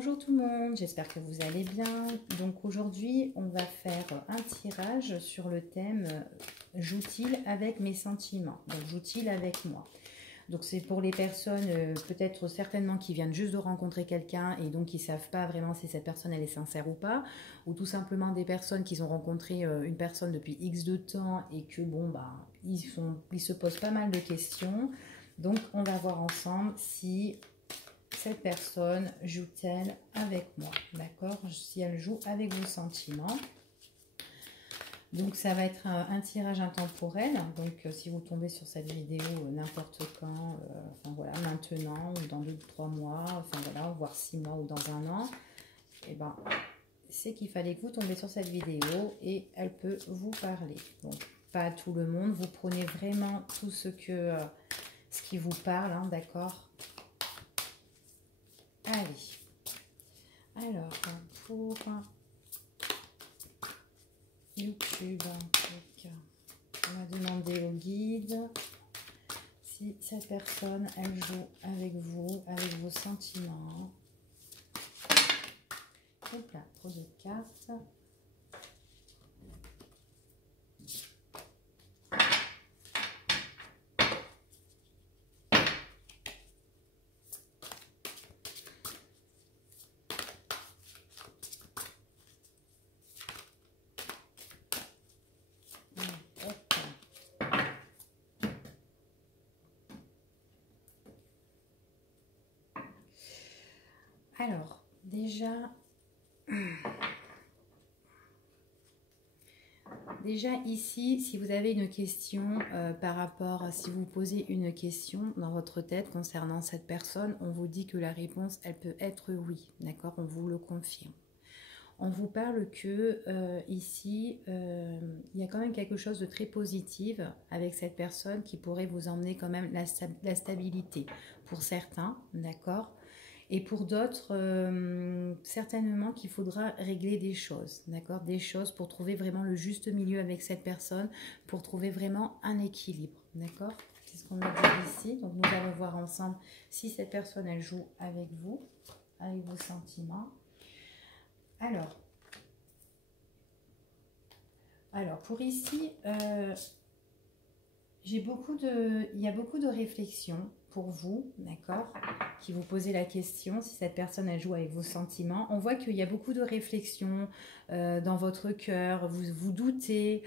Bonjour tout le monde, j'espère que vous allez bien. Donc aujourd'hui, on va faire un tirage sur le thème joue-t-il avec mes sentiments? Donc joue-t-il avec moi? Donc c'est pour les personnes peut-être certainement qui viennent juste de rencontrer quelqu'un et donc qui ne savent pas vraiment si cette personne elle est sincère ou pas, ou tout simplement des personnes qui ont rencontré une personne depuis X de temps et que bon bah ils se posent pas mal de questions. Donc on va voir ensemble si cette personne joue-t-elle avec moi, d'accord? Si elle joue avec vos sentiments. Donc ça va être un tirage intemporel. Donc si vous tombez sur cette vidéo n'importe quand, enfin voilà, maintenant ou dans 2 ou 3 mois, enfin voilà, voire 6 mois ou dans un an, et ben c'est qu'il fallait que vous tombiez sur cette vidéo et elle peut vous parler. Donc pas à tout le monde, vous prenez vraiment tout ce qui vous parle, hein, d'accord? Allez. Alors, pour YouTube, donc, on va demander au guide si cette personne, elle joue avec vous, avec vos sentiments. Hop là, trop de cartes. Alors, déjà ici, si vous avez une question par rapport à si vous posez une question dans votre tête concernant cette personne, on vous dit que la réponse, elle peut être oui, d'accord? On vous le confirme. On vous parle que ici, il y a quand même quelque chose de très positif avec cette personne qui pourrait vous emmener quand même la stabilité pour certains, d'accord? Et pour d'autres, certainement qu'il faudra régler des choses, d'accord? Des choses pour trouver vraiment le juste milieu avec cette personne, pour trouver vraiment un équilibre, d'accord? C'est ce qu'on a dit ici. Donc nous allons voir ensemble si cette personne, elle joue avec vous, avec vos sentiments. Alors pour ici, il y a beaucoup de réflexions pour vous, d'accord, qui vous posez la question si cette personne elle joue avec vos sentiments. On voit qu'il y a beaucoup de réflexions dans votre cœur, vous vous doutez.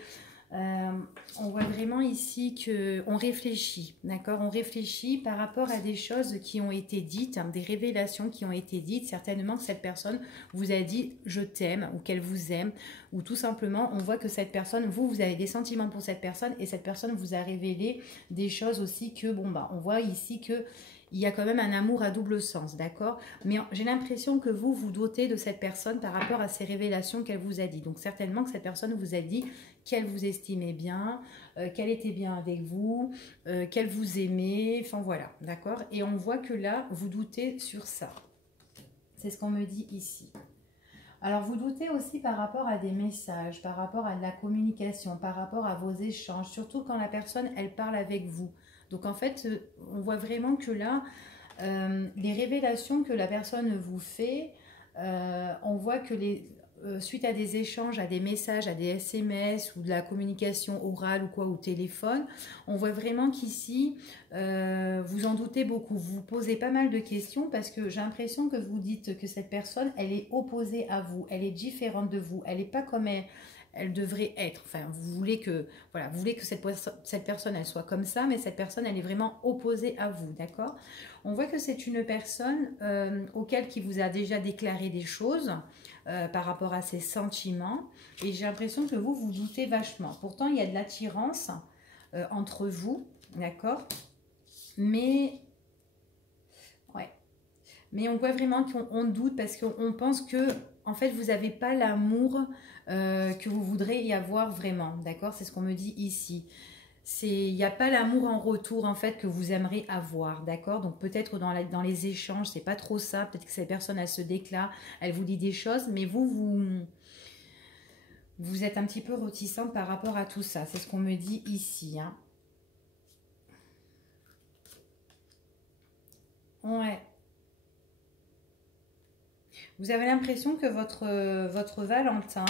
On voit vraiment ici qu'on réfléchit, d'accord? On réfléchit par rapport à des choses qui ont été dites, hein, des révélations qui ont été dites. Certainement que cette personne vous a dit « je t'aime » ou qu'elle vous aime. Ou tout simplement, on voit que cette personne, vous avez des sentiments pour cette personne et cette personne vous a révélé des choses aussi que, bon, bah, on voit ici que il y a quand même un amour à double sens, d'accord? Mais j'ai l'impression que vous vous dotez de cette personne par rapport à ces révélations qu'elle vous a dit. Donc certainement que cette personne vous a dit qu'elle vous estimait bien, qu'elle était bien avec vous, qu'elle vous aimait, enfin voilà, d'accord? Et on voit que là, vous doutez sur ça. C'est ce qu'on me dit ici. Alors vous doutez aussi par rapport à des messages, par rapport à de la communication, par rapport à vos échanges, surtout quand la personne, elle parle avec vous. Donc en fait, on voit vraiment que là, les révélations que la personne vous fait, on voit que suite à des échanges, à des messages, à des SMS ou de la communication orale ou quoi, ou téléphone, on voit vraiment qu'ici, vous en doutez beaucoup. Vous vous posez pas mal de questions parce que j'ai l'impression que vous dites que cette personne, elle est opposée à vous, elle est différente de vous, elle n'est pas comme elle devrait être. Enfin, vous voulez que, voilà, vous voulez que cette personne, elle soit comme ça, mais cette personne, elle est vraiment opposée à vous, d'accord? On voit que c'est une personne auquel qui vous a déjà déclaré des choses par rapport à ses sentiments, et j'ai l'impression que vous, vous doutez vachement. Pourtant, il y a de l'attirance entre vous, d'accord? Mais, ouais. Mais on voit vraiment qu'on doute parce qu'on pense que, en fait, vous n'avez pas l'amour que vous voudrez y avoir vraiment, d'accord? C'est ce qu'on me dit ici. Il n'y a pas l'amour en retour, en fait, que vous aimeriez avoir, d'accord? Donc, peut-être dans les échanges, c'est pas trop ça. Peut-être que cette personne, elle se déclare, elle vous dit des choses, mais vous êtes un petit peu réticente par rapport à tout ça. C'est ce qu'on me dit ici, hein. Ouais. Vous avez l'impression que votre Valentin,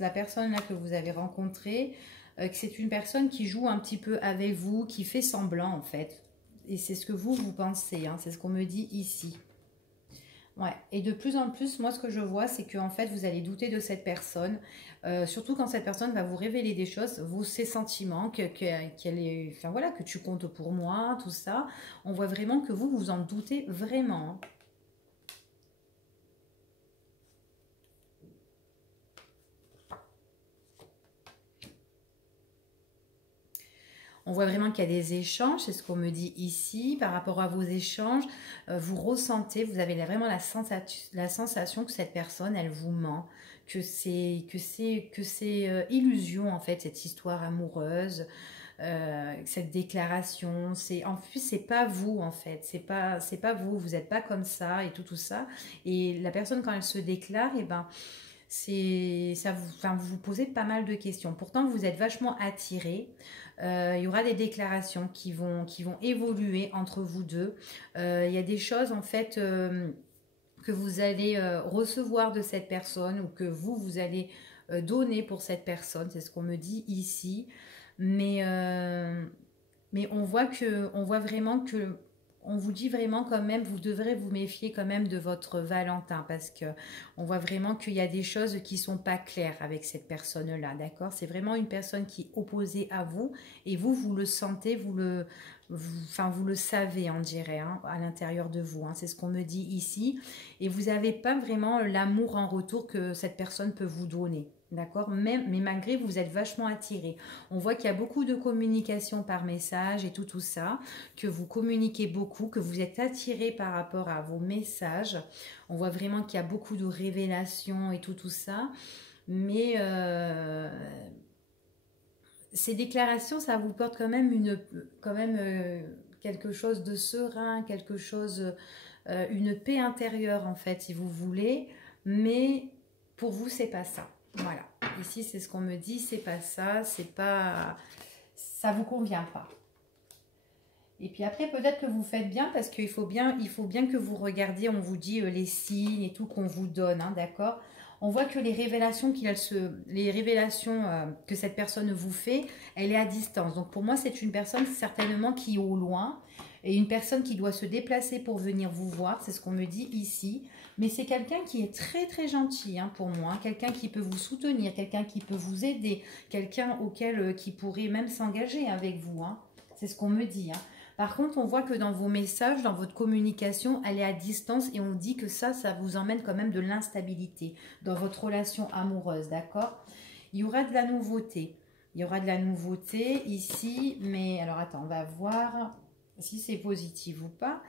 la personne là que vous avez rencontrée, que c'est une personne qui joue un petit peu avec vous, qui fait semblant en fait. Et c'est ce que vous pensez, hein, c'est ce qu'on me dit ici. Ouais, et de plus en plus, moi, ce que je vois, c'est qu'en fait, vous allez douter de cette personne, surtout quand cette personne va vous révéler des choses, ses sentiments, qu'elle est, enfin voilà, que tu comptes pour moi, tout ça. On voit vraiment que vous en doutez vraiment, hein. On voit vraiment qu'il y a des échanges, c'est ce qu'on me dit ici. Par rapport à vos échanges, vous ressentez, vous avez vraiment la sensation que cette personne, elle vous ment, que c'est illusion en fait, cette histoire amoureuse, cette déclaration. En plus, c'est pas vous en fait, c'est pas vous, vous n'êtes pas comme ça et tout ça. Et la personne quand elle se déclare, et ben ça vous, enfin, vous vous posez pas mal de questions. Pourtant, vous êtes vachement attiré. Il y aura des déclarations qui vont évoluer entre vous deux. Il y a des choses en fait que vous allez recevoir de cette personne ou que vous allez donner pour cette personne. C'est ce qu'on me dit ici. Mais, euh, mais on voit vraiment que on vous dit vraiment quand même, vous devrez vous méfier quand même de votre Valentin parce que on voit vraiment qu'il y a des choses qui sont pas claires avec cette personne-là, d'accord? C'est vraiment une personne qui est opposée à vous et vous le sentez, enfin vous le savez, on dirait, hein, à l'intérieur de vous, hein, c'est ce qu'on me dit ici et vous n'avez pas vraiment l'amour en retour que cette personne peut vous donner. D'accord, mais malgré vous êtes vachement attiré. On voit qu'il y a beaucoup de communication par message et tout ça, que vous communiquez beaucoup, que vous êtes attiré par rapport à vos messages. On voit vraiment qu'il y a beaucoup de révélations et tout ça. Mais ces déclarations, ça vous porte quand même quelque chose de serein, quelque chose, une paix intérieure en fait, si vous voulez. Mais pour vous, c'est pas ça. Voilà. Ici, c'est ce qu'on me dit, c'est pas ça, c'est pas, ça vous convient pas. Et puis après, peut-être que vous faites bien parce qu'il faut bien que vous regardiez, on vous dit les signes et tout qu'on vous donne, hein, d'accord? On voit que les révélations que cette personne vous fait, elle est à distance. Donc pour moi, c'est une personne certainement qui est au loin et une personne qui doit se déplacer pour venir vous voir. C'est ce qu'on me dit ici. Mais c'est quelqu'un qui est très très gentil, hein, pour moi. Quelqu'un qui peut vous soutenir, quelqu'un qui peut vous aider, quelqu'un qui pourrait même s'engager avec vous, hein. C'est ce qu'on me dit, hein. Par contre, on voit que dans vos messages, dans votre communication, elle est à distance et on dit que ça vous emmène quand même de l'instabilité dans votre relation amoureuse, d'accord? Il y aura de la nouveauté. Il y aura de la nouveauté ici, mais alors attends, on va voir si c'est positif ou pas.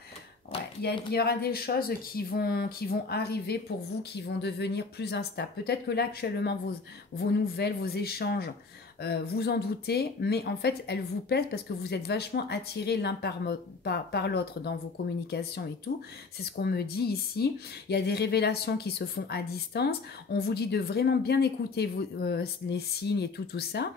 Ouais, il y aura des choses qui vont arriver pour vous, qui vont devenir plus instables. Peut-être que là, actuellement, vos nouvelles, vos échanges, vous en doutez, mais en fait, elles vous plaisent parce que vous êtes vachement attirés l'un par l'autre dans vos communications et tout. C'est ce qu'on me dit ici. Il y a des révélations qui se font à distance. On vous dit de vraiment bien écouter les signes et tout ça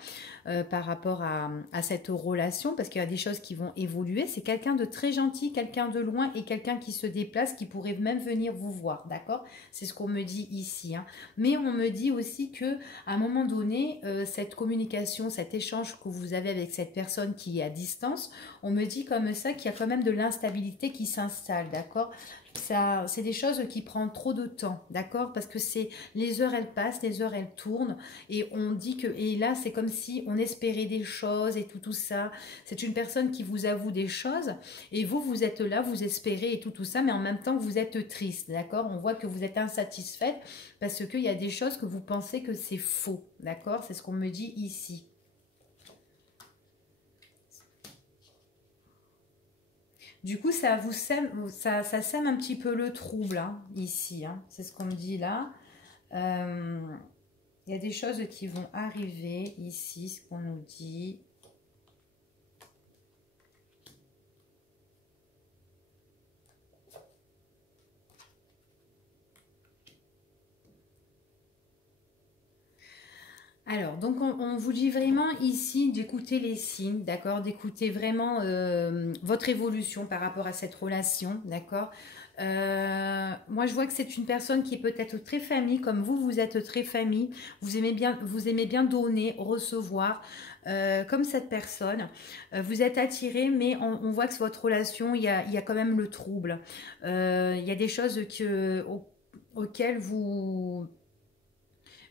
par rapport à cette relation parce qu'il y a des choses qui vont évoluer. C'est quelqu'un de très gentil, quelqu'un de loin et quelqu'un qui se déplace, qui pourrait même venir vous voir, d'accord? C'est ce qu'on me dit ici, hein. Mais on me dit aussi que à un moment donné, cette communication, cet échange que vous avez avec cette personne qui est à distance, on me dit comme ça qu'il y a quand même de l'instabilité qui s'installe, d'accord? Ça, c'est des choses qui prennent trop de temps, d'accord? Parce que les heures elles passent, les heures elles tournent, et on dit et là c'est comme si on espérait des choses et tout ça. C'est une personne qui vous avoue des choses, et vous êtes là, vous espérez et tout ça, mais en même temps vous êtes triste, d'accord? On voit que vous êtes insatisfaite parce qu'il y a des choses que vous pensez que c'est faux, d'accord? C'est ce qu'on me dit ici. Du coup, ça sème un petit peu le trouble, hein, ici, hein. C'est ce qu'on me dit là. Euh, Il y a des choses qui vont arriver ici, ce qu'on nous dit. Alors, donc on vous dit vraiment ici d'écouter les signes, d'accord, d'écouter vraiment votre évolution par rapport à cette relation, d'accord. Moi, je vois que c'est une personne qui est peut-être très famille, comme vous êtes très famille. Vous aimez bien donner, recevoir, comme cette personne. Vous êtes attiré, mais on voit que votre relation, il y a quand même le trouble. Il y a des choses auxquelles vous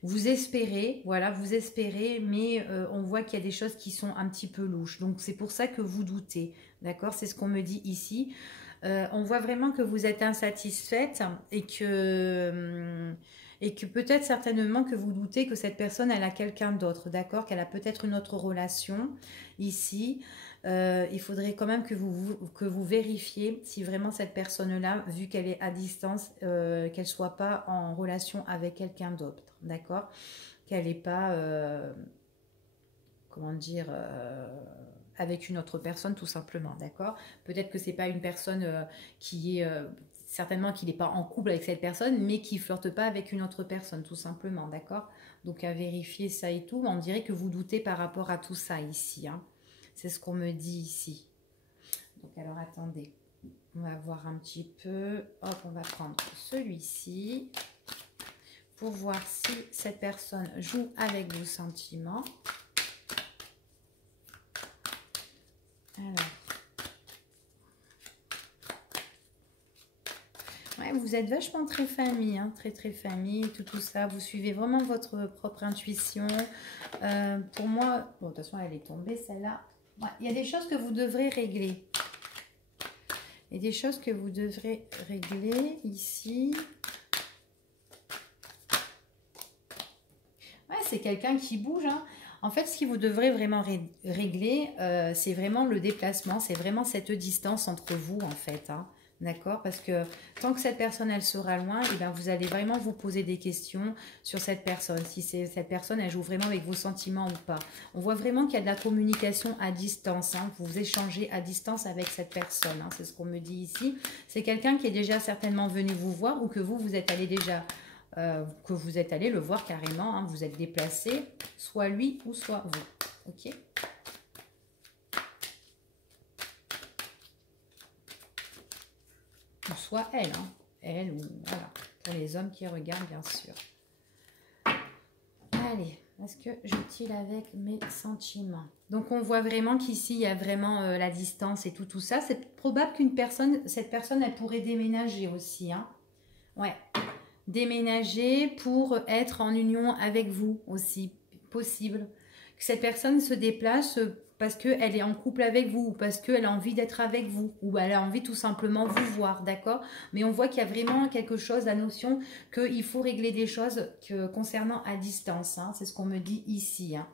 espérez, voilà, vous espérez, mais on voit qu'il y a des choses qui sont un petit peu louches. Donc, c'est pour ça que vous doutez. D'accord? C'est ce qu'on me dit ici. On voit vraiment que vous êtes insatisfaite et que peut-être certainement que vous doutez que cette personne elle a quelqu'un d'autre, d'accord, qu'elle a peut-être une autre relation ici. Il faudrait quand même que vous vérifiez si vraiment cette personne-là, vu qu'elle est à distance, qu'elle soit pas en relation avec quelqu'un d'autre, d'accord, qu'elle n'est pas, comment dire, avec une autre personne tout simplement, d'accord. Peut-être que c'est pas une personne qui est certainement qu'il n'est pas en couple avec cette personne, mais qui flirte pas avec une autre personne tout simplement, d'accord. Donc à vérifier ça et tout, on dirait que vous doutez par rapport à tout ça ici, hein. C'est ce qu'on me dit ici. Donc alors attendez, on va voir un petit peu. Hop, on va prendre celui-ci pour voir si cette personne joue avec vos sentiments. Alors, ouais, vous êtes vachement très famille, hein, très famille, tout ça. Vous suivez vraiment votre propre intuition. Pour moi, bon, de toute façon, elle est tombée celle-là. Ouais, il y a des choses que vous devrez régler. Il y a des choses que vous devrez régler ici. Ouais, c'est quelqu'un qui bouge, hein. En fait, ce que vous devrez vraiment régler, c'est vraiment le déplacement, c'est vraiment cette distance entre vous, en fait, hein. D'accord? Parce que tant que cette personne, elle sera loin, et ben, vous allez vraiment vous poser des questions sur cette personne. Si cette personne, elle joue vraiment avec vos sentiments ou pas. On voit vraiment qu'il y a de la communication à distance, hein. Vous échangez à distance avec cette personne, hein. C'est ce qu'on me dit ici. C'est quelqu'un qui est déjà certainement venu vous voir ou que vous êtes allé déjà... que vous êtes allé le voir carrément, hein, vous êtes déplacé, soit lui ou soit vous. Ok? Ou soit elle, hein, elle ou voilà, pour les hommes qui regardent bien sûr. Allez, est-ce que je tire avec mes sentiments? Donc on voit vraiment qu'ici il y a vraiment la distance et tout ça. C'est probable cette personne elle pourrait déménager aussi, hein. Ouais. Déménager pour être en union avec vous aussi, possible. Que cette personne se déplace parce qu'elle est en couple avec vous, ou parce qu'elle a envie d'être avec vous, ou elle a envie tout simplement vous voir, d'accord? Mais on voit qu'il y a vraiment quelque chose, la notion qu'il faut régler des choses concernant à distance, hein. C'est ce qu'on me dit ici, hein.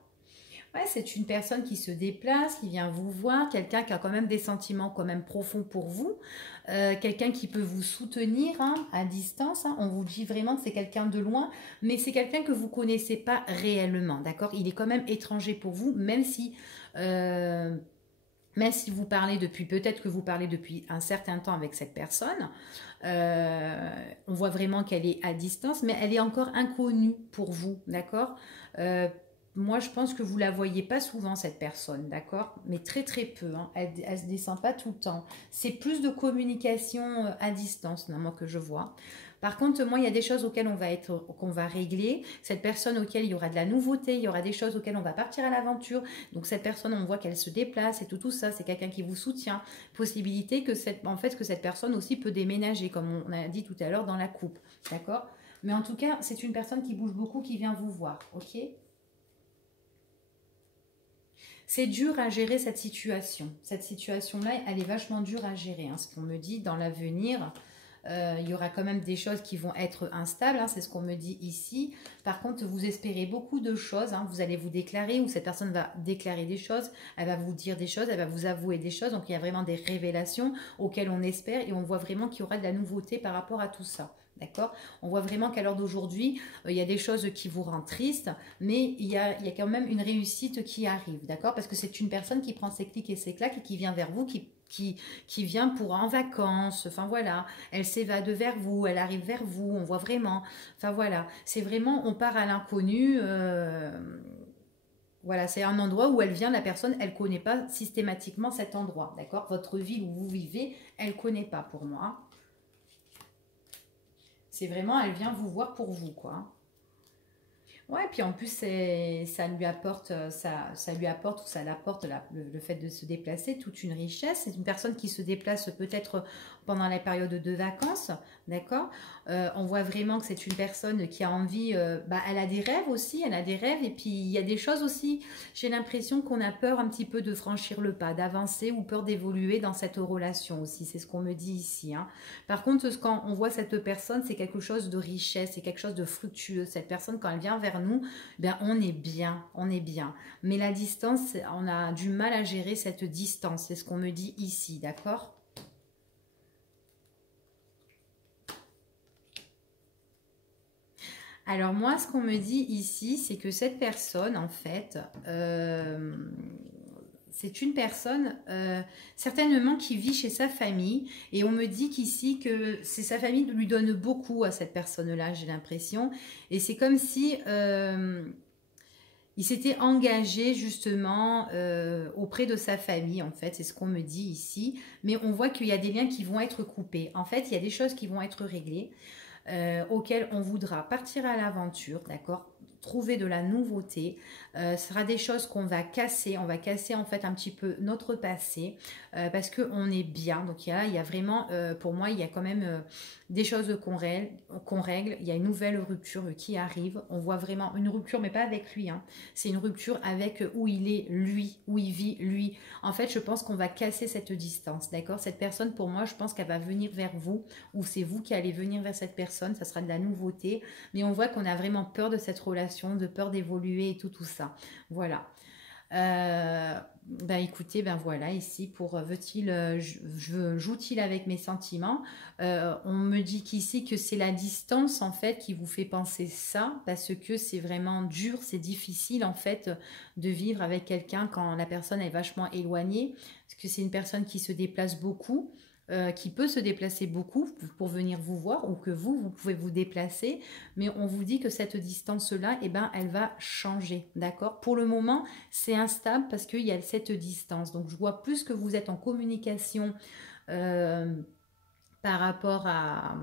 Ouais, c'est une personne qui se déplace, qui vient vous voir, quelqu'un qui a quand même des sentiments quand même profonds pour vous, quelqu'un qui peut vous soutenir, hein, à distance, hein. On vous dit vraiment que c'est quelqu'un de loin, mais c'est quelqu'un que vous connaissez pas réellement, d'accord? Il est quand même étranger pour vous, euh, même si vous parlez depuis, peut-être que vous parlez depuis un certain temps avec cette personne, on voit vraiment qu'elle est à distance, mais elle est encore inconnue pour vous, d'accord? Moi, je pense que vous la voyez pas souvent, cette personne, d'accord? Mais très peu, hein. Elle se descend pas tout le temps. C'est plus de communication à distance, non, moi, que je vois. Par contre, moi, il y a des choses auxquelles qu'on va régler. Cette personne auquel il y aura de la nouveauté, il y aura des choses auxquelles on va partir à l'aventure. Donc, cette personne, on voit qu'elle se déplace et tout ça. C'est quelqu'un qui vous soutient. Possibilité que en fait, que cette personne aussi peut déménager, comme on a dit tout à l'heure dans la coupe, d'accord? Mais en tout cas, c'est une personne qui bouge beaucoup, qui vient vous voir, ok? C'est dur à gérer cette situation. Cette situation-là, elle est vachement dure à gérer, hein. Ce qu'on me dit dans l'avenir, il y aura quand même des choses qui vont être instables, hein, c'est ce qu'on me dit ici. Par contre, vous espérez beaucoup de choses, hein. Vous allez vous déclarer, ou cette personne va déclarer des choses, elle va vous dire des choses, elle va vous avouer des choses. Donc, il y a vraiment des révélations auxquelles on espère et on voit vraiment qu'il y aura de la nouveauté par rapport à tout ça. D'accord? On voit vraiment qu'à l'heure d'aujourd'hui, il y a des choses qui vous rendent triste, mais il y a quand même une réussite qui arrive, d'accord? Parce que c'est une personne qui prend ses clics et ses claques et qui vient vers vous, qui vient pour en vacances, enfin voilà, elle s'évade vers vous, elle arrive vers vous, on voit vraiment, enfin voilà, c'est vraiment, on part à l'inconnu, voilà, c'est un endroit où elle vient, la personne, elle connaît pas systématiquement cet endroit, d'accord? Votre ville où vous vivez, elle connaît pas pour moi. C'est vraiment, elle vient vous voir pour vous, quoi. Ouais, puis en plus, ça lui apporte, ça lui apporte ou ça l'apporte le fait de se déplacer toute une richesse. C'est une personne qui se déplace peut-être pendant la période de vacances, d'accord. On voit vraiment que c'est une personne qui a envie, bah, elle a des rêves aussi, elle a des rêves et puis il y a des choses aussi. J'ai l'impression qu'on a peur un petit peu de franchir le pas, d'avancer ou peur d'évoluer dans cette relation aussi. C'est ce qu'on me dit ici, hein. Par contre, quand on voit cette personne, c'est quelque chose de richesse, c'est quelque chose de fructueux. Cette personne, quand elle vient vers nous, ben on est bien, on est bien. Mais la distance, on a du mal à gérer cette distance. C'est ce qu'on me dit ici, d'accord? Alors moi, ce qu'on me dit ici, c'est que cette personne, en fait, c'est une personne certainement qui vit chez sa famille et on me dit qu'ici que c'est sa famille lui donne beaucoup à cette personne-là, j'ai l'impression. Et c'est comme si il s'était engagé justement auprès de sa famille, en fait, c'est ce qu'on me dit ici. Mais on voit qu'il y a des liens qui vont être coupés. En fait, il y a des choses qui vont être réglées auquel on voudra partir à l'aventure, d'accord, trouver de la nouveauté. Ce sera des choses qu'on va casser. On va casser en fait un petit peu notre passé parce qu'on est bien. Donc il y a vraiment, pour moi, il y a quand même des choses qu'on règle. Il y a une nouvelle rupture qui arrive. On voit vraiment une rupture, mais pas avec lui, hein. C'est une rupture avec où il est lui, où il vit lui. En fait, je pense qu'on va casser cette distance, d'accord. Cette personne, pour moi, je pense qu'elle va venir vers vous ou c'est vous qui allez venir vers cette personne. Ça sera de la nouveauté. Mais on voit qu'on a vraiment peur de cette relation, de peur d'évoluer et tout ça. Voilà. Ben écoutez, ben voilà, ici pour veut-il, joue-t-il avec mes sentiments. On me dit qu'ici que c'est la distance en fait qui vous fait penser ça, parce que c'est vraiment dur, c'est difficile en fait de vivre avec quelqu'un quand la personne est vachement éloignée, parce que c'est une personne qui se déplace beaucoup. Qui peut se déplacer beaucoup pour venir vous voir ou que vous pouvez vous déplacer, mais on vous dit que cette distance-là, eh ben, elle va changer, d'accord? Pour le moment, c'est instable parce qu'il y a cette distance. Donc, je vois plus que vous êtes en communication euh, par rapport à,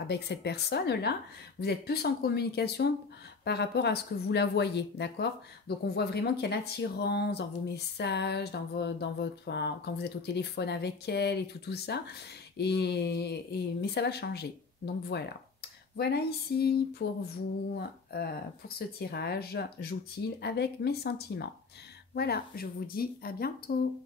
avec cette personne-là. Vous êtes plus en communication par rapport à ce que vous la voyez, d'accord? Donc, on voit vraiment qu'il y a l'attirance dans vos messages, dans votre, quand vous êtes au téléphone avec elle et tout ça. Mais ça va changer. Donc, voilà. Voilà ici pour vous, pour ce tirage, joue-t-il avec mes sentiments. Voilà, je vous dis à bientôt.